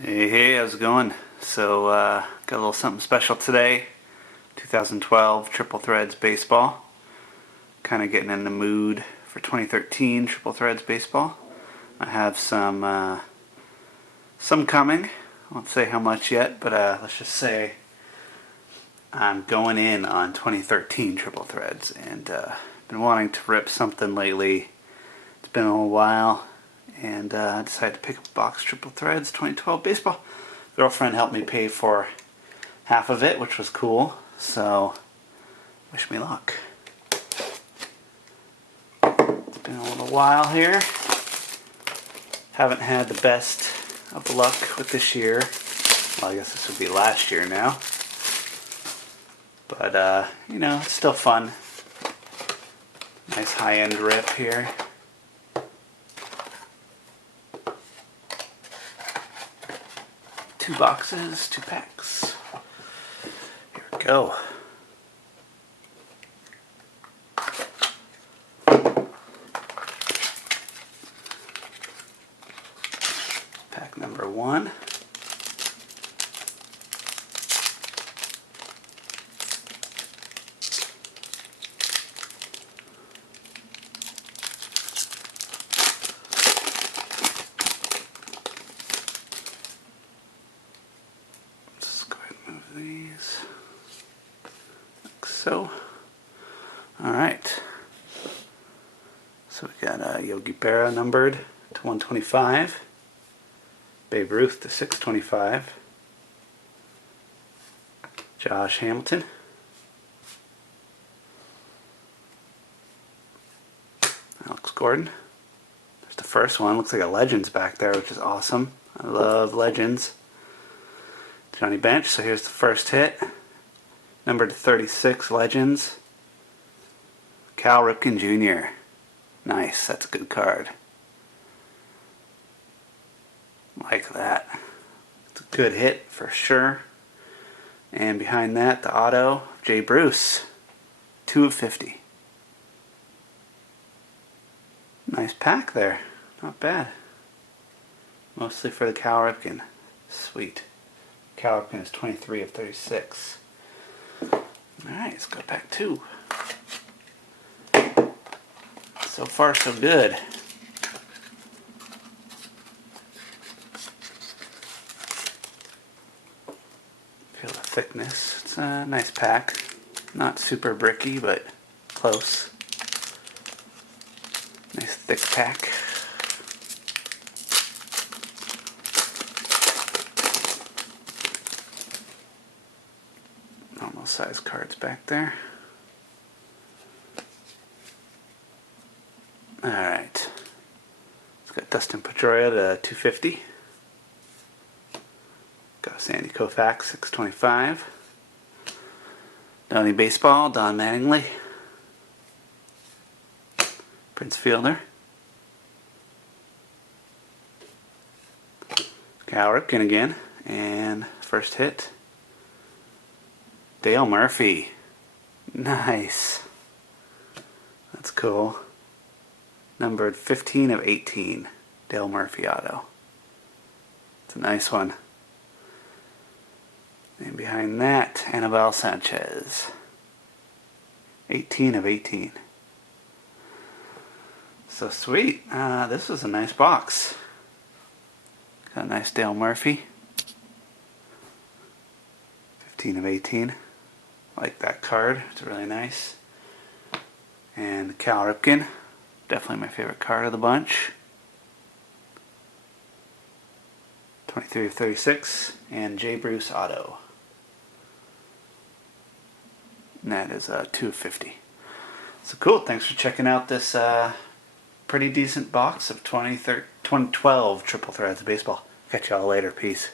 Hey, how's it going? Got a little something special today. 2012 Triple Threads Baseball. Kind of getting in the mood for 2013 Triple Threads Baseball. I have some coming. I won't say how much yet, but let's just say I'm going in on 2013 Triple Threads, and been wanting to rip something lately. It's been a little while, and I decided to pick up a box Triple Threads 2012 baseball. Girlfriend helped me pay for half of it, which was cool, so wish me luck. It's been a little while here. Haven't had the best of the luck with this year. Well, I guess this would be last year now. But, you know, it's still fun. Nice high-end rip here. Two boxes, two packs. Here we go. Pack number one. These like so. Alright, so we got Yogi Berra numbered to 125, Babe Ruth to 625, Josh Hamilton, Alex Gordon. There's the first one. Looks like a Legends back there, which is awesome. I love Legends. Johnny Bench. So here's the first hit. Number to 36, Legends. Cal Ripken Jr. Nice, that's a good card. Like that. It's a good hit for sure. And behind that, the auto, Jay Bruce. 2 of 50. Nice pack there. Not bad. Mostly for the Cal Ripken. Sweet. Cal Ripken is 23 of 36. Alright, let's go back two. So far, so good. Feel the thickness. It's a nice pack. Not super bricky, but close. Nice thick pack. Normal size cards back there. Alright. It's got Dustin Pedroia to 250. Got Sandy Koufax 625. Donnie Baseball, Don Mattingly. Prince Fielder. Cal Ripken again. And first hit. Dale Murphy. Nice. That's cool. Numbered 15 of 18. Dale Murphy auto. It's a nice one. And behind that, Anibal Sanchez. 18 of 18. So sweet. This was a nice box. Got a nice Dale Murphy. 15 of 18. Like that card. It's really nice. And Cal Ripken. Definitely my favorite card of the bunch. 23 of 36. And Jay Bruce auto. And that is 2 of 50. So cool. Thanks for checking out this pretty decent box of 2012 Triple Threads Baseball. Catch y'all later. Peace.